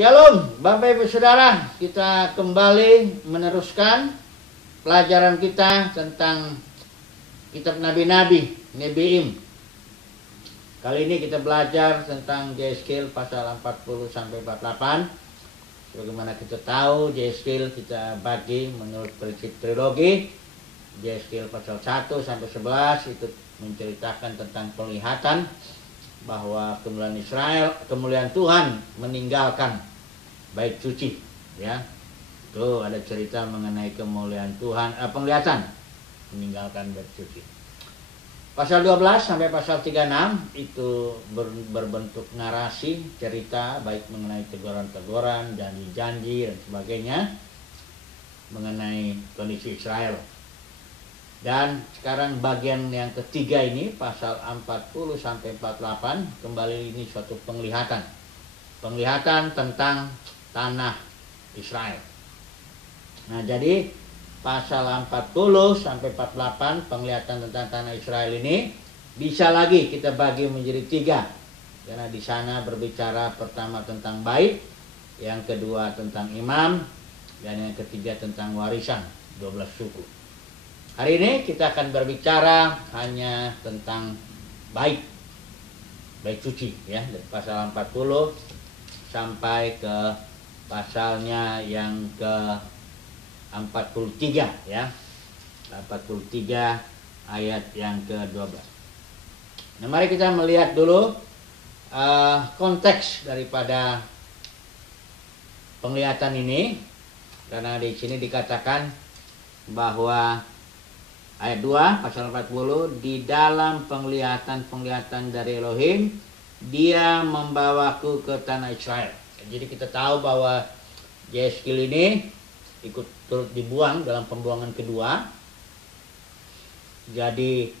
Shalom, Bapak Ibu Saudara, kita kembali meneruskan pelajaran kita tentang kitab Nabi-Nabi, Nebiim. Kali ini kita belajar tentang Yeskil pasal 40 sampai 48. Bagaimana kita tahu Yeskil kita bagi menurut prinsip trilogi. Yeskil pasal 1 sampai 11 itu menceritakan tentang penglihatan bahwa kemuliaan Israel, kemuliaan Tuhan meninggalkan bait suci, ya. Tuh ada cerita mengenai kemuliaan Tuhan, penglihatan meninggalkan bait suci. Pasal 12 sampai pasal 36 itu berbentuk narasi, cerita baik mengenai teguran-teguran, janji-janji dan sebagainya mengenai kondisi Israel. Dan sekarang bagian yang ketiga ini pasal 40 sampai 48 kembali ini suatu penglihatan. Penglihatan tentang tanah Israel. Nah, jadi pasal 40 sampai 48 penglihatan tentang tanah Israel ini bisa lagi kita bagi menjadi tiga. Karena di sana berbicara pertama tentang bait, yang kedua tentang imam, dan yang ketiga tentang warisan 12 suku. Hari ini kita akan berbicara hanya tentang bait suci, ya, dari pasal 40 sampai ke pasalnya yang ke 43, ya. 43 ayat yang ke-12. Nah, mari kita melihat dulu konteks daripada penglihatan ini, karena di sini dikatakan bahwa ayat 2 pasal 40, di dalam penglihatan dari Elohim dia membawaku ke tanah Israel. Jadi kita tahu bahwa Yeskil ini ikut turut dibuang dalam pembuangan kedua. Jadi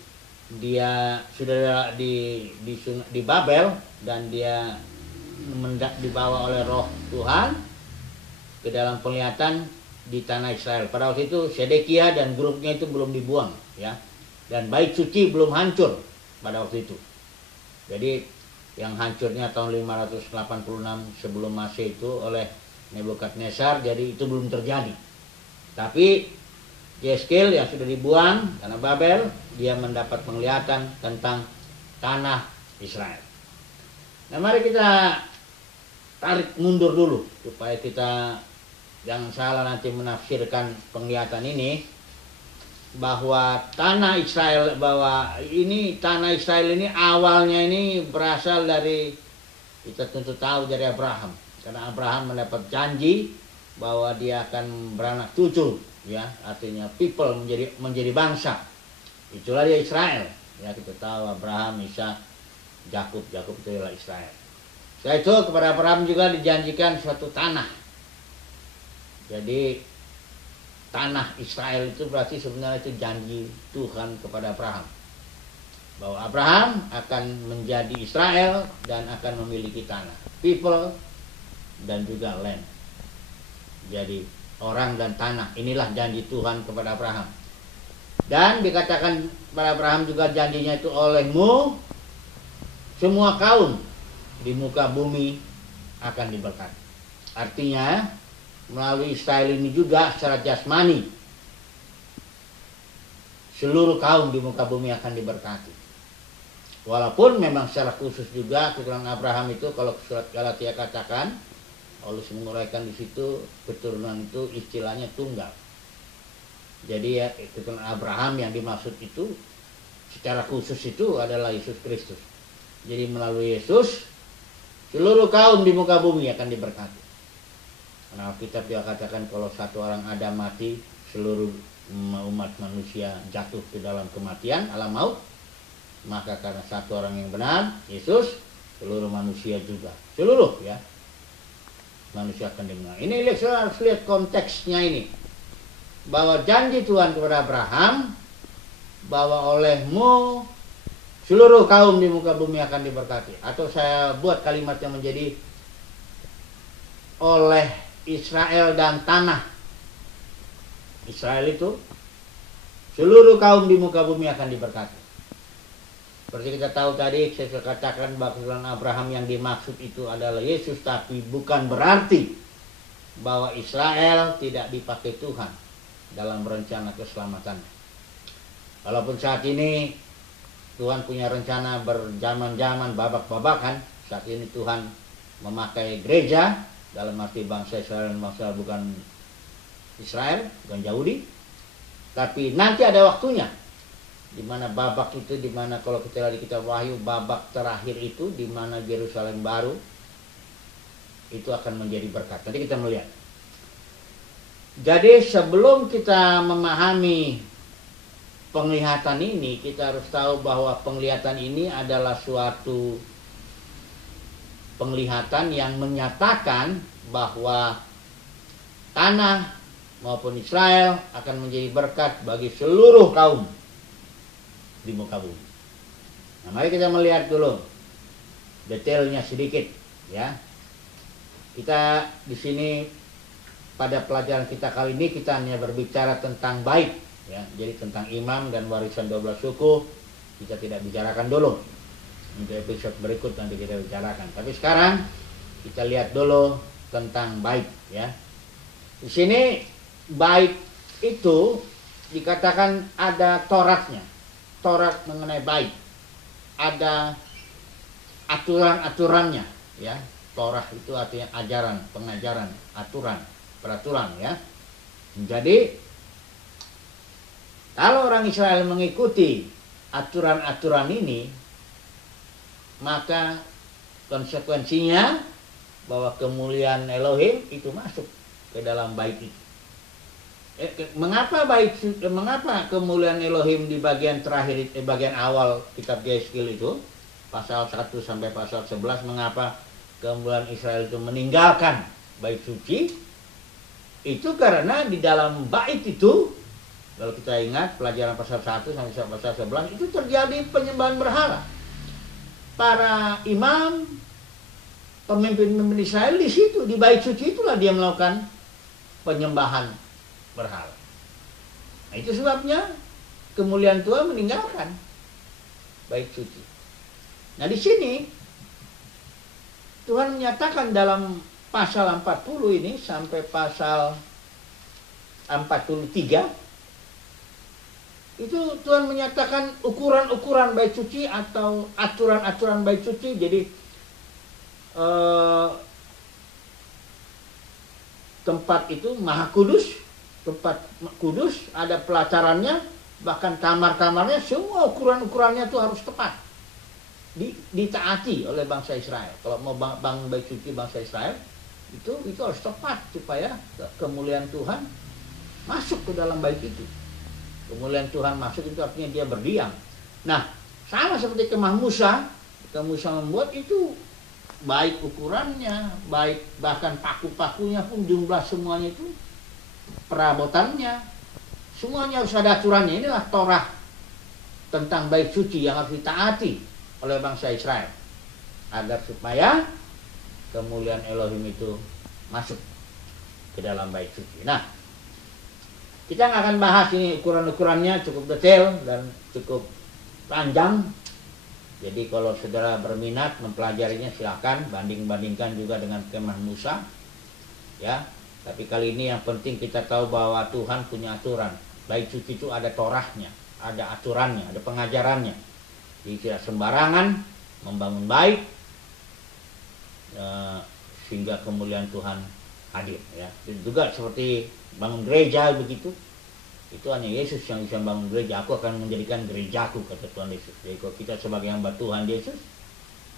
dia sudah di Babel dan dia dibawa oleh Roh Tuhan ke dalam penglihatan di tanah Israel. Pada waktu itu Sedekia dan grupnya itu belum dibuang, ya. Dan bait suci belum hancur pada waktu itu. Jadi yang hancurnya tahun 586 sebelum Masehi itu oleh Nebukadnezar, jadi itu belum terjadi. Tapi Yeskil yang sudah dibuang karena Babel, dia mendapat penglihatan tentang tanah Israel. Nah, mari kita tarik mundur dulu supaya kita jangan salah nanti menafsirkan penglihatan ini, bahwa tanah Israel, tanah Israel ini awalnya ini berasal dari, kita tentu tahu dari Abraham, karena Abraham mendapat janji bahwa dia akan beranak cucu, ya, artinya people, menjadi bangsa. Itulah dia Israel, ya. Kita tahu Abraham, Ishak, Yakub itu adalah Israel. Setelah itu kepada Abraham juga dijanjikan suatu tanah. Jadi tanah Israel itu berarti sebenarnya itu janji Tuhan kepada Abraham, bahwa Abraham akan menjadi Israel dan akan memiliki tanah, people dan juga land. Jadi orang dan tanah, inilah janji Tuhan kepada Abraham. Dan dikatakan pada Abraham juga janjinya itu, olehmu semua kaum di muka bumi akan diberkati. Artinya melalui Israel ini juga secara jasmani seluruh kaum di muka bumi akan diberkati. Walaupun memang secara khusus juga keturunan Abraham itu, kalau surat Galatia katakan, Paulus menguraikan di situ, keturunan itu istilahnya tunggal. Jadi ya, keturunan Abraham yang dimaksud itu secara khusus itu adalah Yesus Kristus. Jadi melalui Yesus seluruh kaum di muka bumi akan diberkati. Nah, Alkitab dia katakan kalau satu orang Adam mati, seluruh umat manusia jatuh ke dalam kematian, alam maut. Maka karena satu orang yang benar, Yesus, seluruh manusia juga, seluruh, ya, manusia akan dimenang. Ini harus lihat konteksnya ini, bahwa janji Tuhan kepada Abraham bahwa olehmu seluruh kaum di muka bumi akan diberkati. Atau saya buat kalimatnya menjadi oleh Israel dan tanah Israel itu seluruh kaum di muka bumi akan diberkati. Seperti kita tahu tadi, saya sudah katakan bahwa keturunan Abraham yang dimaksud itu adalah Yesus, tapi bukan berarti bahwa Israel tidak dipakai Tuhan dalam rencana keselamatan. Walaupun saat ini Tuhan punya rencana berjaman-jaman, babak-babakan, saat ini Tuhan memakai gereja dalam arti bangsa Israel, bangsa bukan Israel, bukan Yahudi, tapi nanti ada waktunya di mana babak itu, di mana kalau kita lihat di kitab Wahyu, babak terakhir itu di mana Yerusalem baru itu akan menjadi berkat. Tadi kita melihat. Jadi sebelum kita memahami penglihatan ini, kita harus tahu bahwa penglihatan ini adalah suatu penglihatan yang menyatakan bahwa tanah maupun Israel akan menjadi berkat bagi seluruh kaum di muka bumi. Nah, mari kita melihat dulu detailnya sedikit, ya. Kita di sini pada pelajaran kita kali ini kita hanya berbicara tentang bait, ya. Jadi tentang imam dan warisan 12 suku kita tidak bicarakan dulu. Untuk episode berikut nanti kita bicarakan. Tapi sekarang kita lihat dulu tentang bait, ya. Di sini bait itu dikatakan ada Tauratnya. Taurat mengenai bait, ada aturan-aturannya, ya. Taurat itu artinya ajaran, pengajaran, aturan, peraturan, ya. Jadi kalau orang Israel mengikuti aturan-aturan ini, maka konsekuensinya bahwa kemuliaan Elohim itu masuk ke dalam bait itu. Mengapa kemuliaan Elohim di bagian terakhir, bagian awal kitab Yehezkiel itu, pasal 1 sampai pasal 11, mengapa kemuliaan Israel itu meninggalkan bait suci? Itu karena di dalam bait itu, kalau kita ingat pelajaran pasal 1 sampai pasal 11, itu terjadi penyembahan berhala. Para imam, pemimpin-pemimpin Israel di situ, di bait suci itulah dia melakukan penyembahan berhala. Nah, itu sebabnya kemuliaan Tuhan meninggalkan bait suci. Nah, di sini Tuhan menyatakan dalam pasal 40 ini sampai pasal 43 itu Tuhan menyatakan ukuran-ukuran bait suci atau aturan-aturan bait suci. Jadi tempat itu maha kudus, tempat kudus, ada pelacarannya, bahkan kamar-kamarnya, semua ukuran-ukurannya itu harus tepat, ditaati oleh bangsa Israel. Kalau mau bangun bait suci bangsa Israel, itu harus tepat supaya kemuliaan Tuhan masuk ke dalam bait itu. Kemuliaan Tuhan masuk itu artinya dia berdiam. Nah, sama seperti kemah Musa, Musa membuat itu, baik ukurannya, baik bahkan paku-pakunya pun, jumlah semuanya itu, perabotannya, semuanya harus ada aturannya. Inilah Torah tentang bait suci yang harus ditaati oleh bangsa Israel agar supaya kemuliaan Elohim itu masuk ke dalam bait suci. Nah, kita nggak akan bahas ini ukuran-ukurannya, cukup detail dan cukup panjang. Jadi kalau saudara berminat mempelajarinya silakan, banding-bandingkan juga dengan kemah Musa, ya. Tapi kali ini yang penting kita tahu bahwa Tuhan punya aturan. Bait suci itu ada Torahnya, ada aturannya, ada pengajarannya. Jadi tidak sembarangan membangun bait sehingga kemuliaan Tuhan hadir, ya. Itu juga seperti bangun gereja begitu. Itu hanya Yesus yang bisa bangun gereja. Aku akan menjadikan gerejaku, kata Tuhan Yesus. Jadi kalau kita sebagai hamba Tuhan Yesus,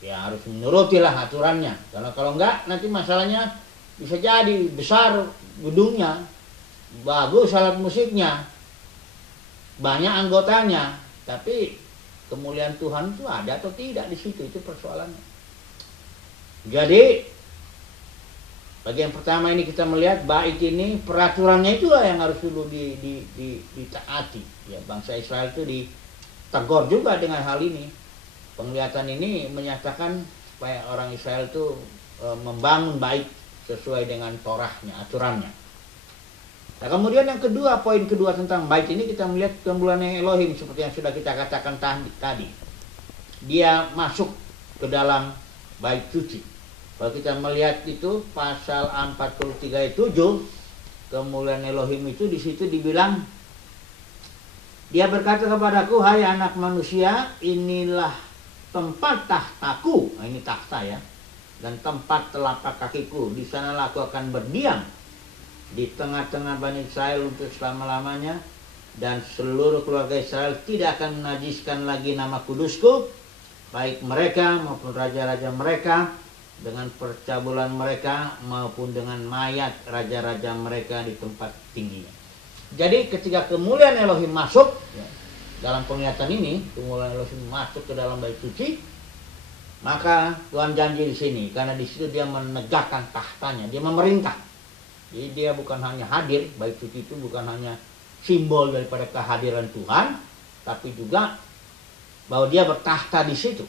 ya harus menurutilah aturannya. Karena kalau enggak, nanti masalahnya bisa jadi besar gedungnya, bagus alat musiknya, banyak anggotanya, tapi kemuliaan Tuhan itu ada atau tidak di situ, itu persoalannya. Jadi bagian pertama ini kita melihat bait ini, peraturannya itulah yang harus dulu ditaati. Ya, bangsa Israel itu ditegur juga dengan hal ini. Penglihatan ini menyatakan supaya orang Israel itu membangun bait sesuai dengan Torahnya, aturannya. Nah, kemudian yang kedua, poin kedua tentang bait ini, kita melihat kemuliaan Elohim seperti yang sudah kita katakan tadi. dia masuk ke dalam bait suci. Kalau kita melihat itu pasal 43 ayat 7, kemuliaan Elohim itu di situ dibilang, dia berkata kepadaku, hai anak manusia, inilah tempat tahtaku. Nah, ini tahta ya. Dan tempat telapak kakiku. Di sanalah aku akan berdiam di tengah-tengah Bani Israel untuk selama-lamanya. Dan seluruh keluarga Israel tidak akan menajiskan lagi nama kudusku, baik mereka maupun raja-raja mereka, dengan percabulan mereka maupun dengan mayat raja-raja mereka di tempat tingginya. Jadi ketika kemuliaan Elohim masuk ya, dalam penglihatan ini, kemuliaan Elohim masuk ke dalam bait suci, maka Tuhan janji di sini, karena di situ dia menegakkan tahtanya, dia memerintah. Jadi dia bukan hanya hadir, bait suci itu bukan hanya simbol daripada kehadiran Tuhan, tapi juga bahwa dia bertahta di situ.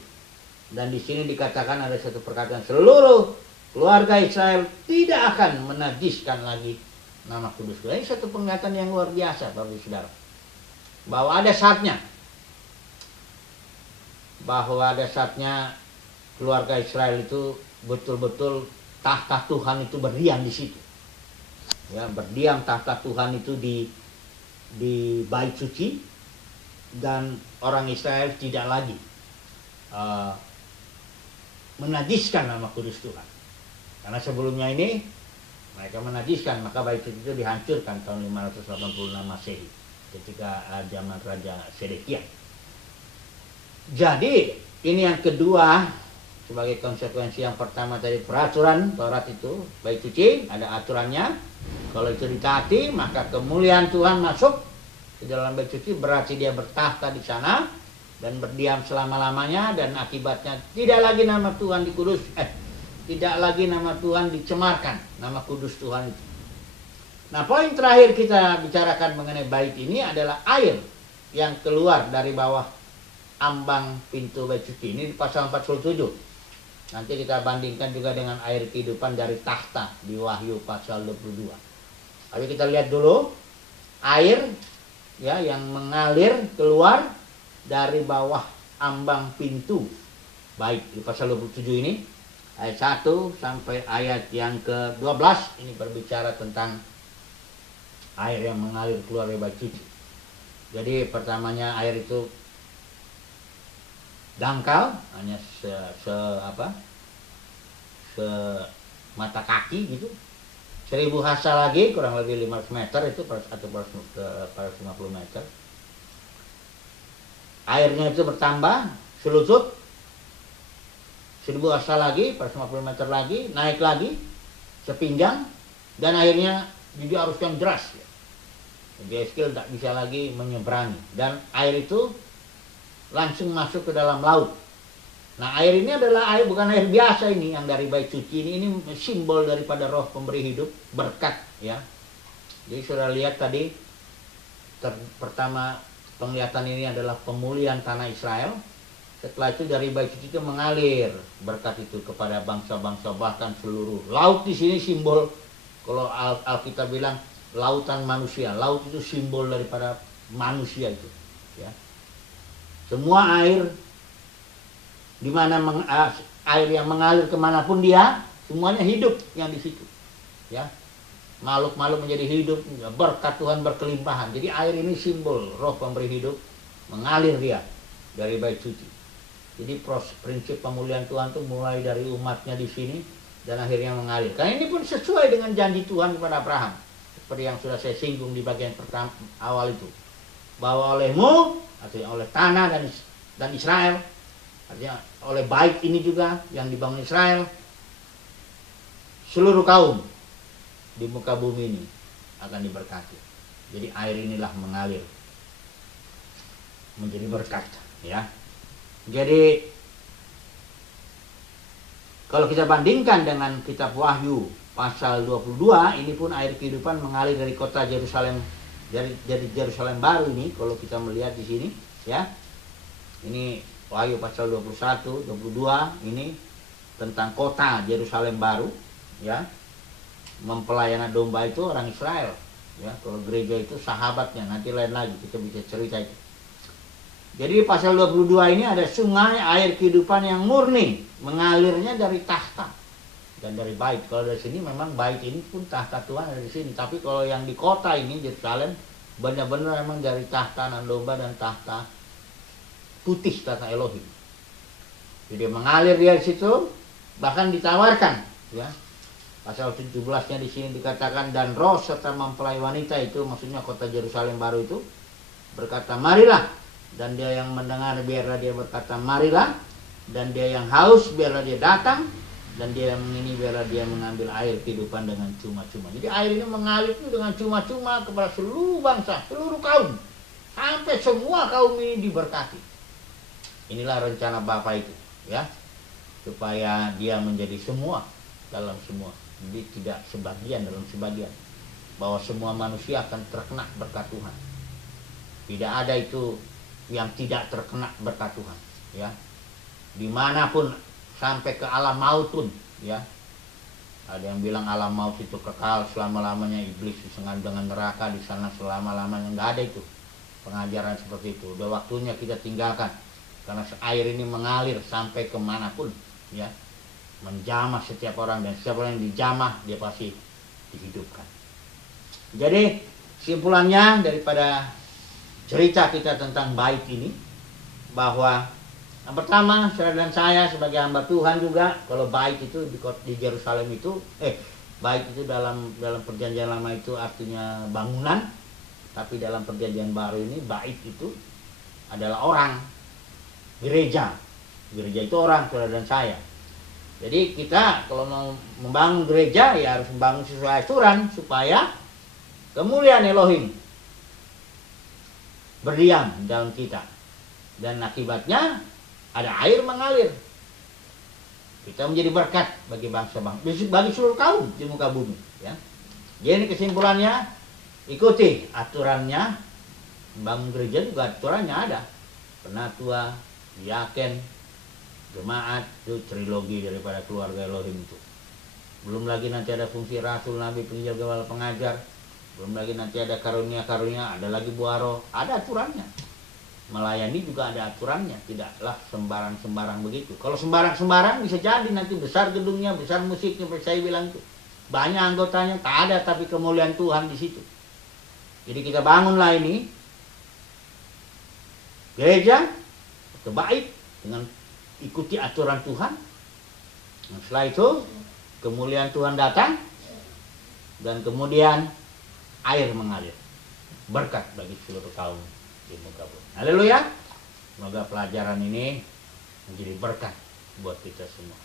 Dan di sini dikatakan ada satu perkataan, seluruh keluarga Israel tidak akan menajiskan lagi nama kudus. Ini satu penglihatan yang luar biasa, Bapak Saudara. Bahwa ada saatnya keluarga Israel itu betul-betul tahta Tuhan itu berdiam di situ. Ya, berdiam tahta Tuhan itu di bait suci, dan orang Israel tidak lagi menajiskan nama kudus Tuhan. Karena sebelumnya ini mereka menajiskan, maka bait suci itu dihancurkan tahun 586 Masehi ketika zaman Raja Sedekia. Jadi ini yang kedua, sebagai konsekuensi yang pertama dari peraturan Taurat itu, bait suci ada aturannya. Kalau itu ditaati, maka kemuliaan Tuhan masuk ke dalam bait suci, berarti dia bertahta di sana dan berdiam selama-lamanya, dan akibatnya tidak lagi nama Tuhan tidak lagi nama Tuhan dicemarkan, nama kudus Tuhan itu. Nah, poin terakhir kita bicarakan mengenai bait ini adalah air yang keluar dari bawah ambang pintu bait suci. Ini di pasal 47. Nanti kita bandingkan juga dengan air kehidupan dari tahta di Wahyu pasal 22. Ayo kita lihat dulu air ya yang mengalir keluar dari bawah ambang pintu bait di pasal 27 ini, ayat 1 sampai ayat yang ke-12. Ini berbicara tentang air yang mengalir keluar dari bait suci. Jadi pertamanya air itu dangkal, hanya mata kaki gitu, 1000 hasta lagi, kurang lebih 500 meter itu, atau 450 meter. Airnya itu bertambah selutut, 1000 hasta lagi, 450 meter lagi, naik lagi sepinggang, dan airnya diaruskan deras. Yehezkiel tak bisa lagi menyeberangi, dan air itu langsung masuk ke dalam laut. Nah, air ini adalah air, bukan air biasa ini yang dari bait suci ini simbol daripada Roh pemberi hidup, berkat ya. Jadi sudah lihat tadi pertama penglihatan ini adalah pemulihan tanah Israel. Setelah itu dari bait suci itu mengalir berkat itu kepada bangsa-bangsa, bahkan seluruh laut. Di sini simbol, kalau Alkitab bilang lautan manusia, laut itu simbol daripada manusia itu ya. Semua air di mana air yang mengalir kemanapun dia, semuanya hidup yang di situ ya. Makhluk-makhluk menjadi hidup, berkat Tuhan berkelimpahan. Jadi air ini simbol Roh pemberi hidup, mengalir dia dari bait suci. Jadi prinsip pemulihan Tuhan itu mulai dari umatnya di sini dan akhirnya mengalir. Karena ini pun sesuai dengan janji Tuhan kepada Abraham, seperti yang sudah saya singgung di bagian pertama awal itu, bahwa olehmu, artinya oleh tanah dan Israel, artinya oleh bait ini juga yang dibangun Israel, seluruh kaum di muka bumi ini akan diberkati. Jadi air inilah mengalir menjadi berkat ya. Jadi kalau kita bandingkan dengan kitab Wahyu pasal 22, ini pun air kehidupan mengalir dari kota Yerusalem, dari Yerusalem baru ini. Kalau kita melihat di sini ya, ini Wahyu pasal 21, 22 ini tentang kota Yerusalem baru ya. Mempelai anak domba itu orang Israel ya. Kalau gereja itu sahabatnya, nanti lain lagi kita bisa cerita itu. Jadi pasal 22 ini ada sungai air kehidupan yang murni, mengalirnya dari tahta dan dari bait. Kalau dari sini memang bait ini pun tahta Tuhan dari sini. Tapi kalau yang di kota ini Yerusalem benar-benar memang dari tahta anak domba dan tahta putih, tahta Elohim. Jadi mengalir dari situ, bahkan ditawarkan, ya. Pasal 17-nya di sini dikatakan, dan roh serta mempelai wanita itu, maksudnya kota Yerusalem baru itu, berkata, marilah. Dan dia yang mendengar biarlah dia berkata, marilah. Dan dia yang haus biarlah dia datang. Dan dia yang ini biarlah dia mengambil air kehidupan dengan cuma-cuma. Jadi air ini mengalir itu dengan cuma-cuma kepada seluruh bangsa, seluruh kaum. Sampai semua kaum ini diberkati. Inilah rencana Bapa itu, ya. Supaya dia menjadi semua dalam semua. Jadi tidak sebagian dalam sebagian. Bahwa semua manusia akan terkena berkat Tuhan. Tidak ada itu yang tidak terkena berkat Tuhan, ya. Dimanapun sampai ke alam maut pun, ya. Ada yang bilang alam maut itu kekal selama-lamanya, iblis disengat dengan neraka di sana selama-lamanya. Nggak ada itu pengajaran seperti itu. Udah waktunya kita tinggalkan, karena air ini mengalir sampai kemanapun, ya, menjamah setiap orang, dan setiap orang yang dijamah dia pasti dihidupkan. Jadi kesimpulannya daripada cerita kita tentang bait ini, bahwa yang pertama, saudara dan saya sebagai hamba Tuhan juga, kalau bait itu di Yerusalem itu, bait itu dalam perjanjian lama itu artinya bangunan, tapi dalam perjanjian baru ini bait itu adalah orang, gereja. Gereja itu orang, saudara dan saya. Jadi kita kalau mau membangun gereja ya harus membangun sesuai aturan supaya kemuliaan Elohim berdiam dalam kita, dan akibatnya ada air mengalir. Kita menjadi berkat bagi bangsa-bangsa, bagi seluruh kaum di muka bumi, ya. Jadi kesimpulannya, ikuti aturannya. Membangun gereja juga aturannya ada. Penatua, diaken, jemaat, itu trilogi daripada keluarga Elohim itu. Belum lagi nanti ada fungsi rasul, nabi, penginjil, gembala, pengajar. Belum lagi nanti ada karunia-karunia, ada lagi buah roh, ada aturannya. Melayani juga ada aturannya, tidaklah sembarang-sembarang begitu. Kalau sembarang-sembarang bisa jadi nanti besar gedungnya, besar musiknya, seperti saya bilang itu. Banyak anggotanya, tak ada tapi kemuliaan Tuhan di situ. Jadi kita bangunlah ini gereja terbaik dengan ikuti aturan Tuhan. Nah, setelah itu kemuliaan Tuhan datang, dan kemudian air mengalir, berkat bagi seluruh kaum di muka bumi. Haleluya. Semoga pelajaran ini menjadi berkat buat kita semua.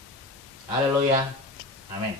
Haleluya. Amin.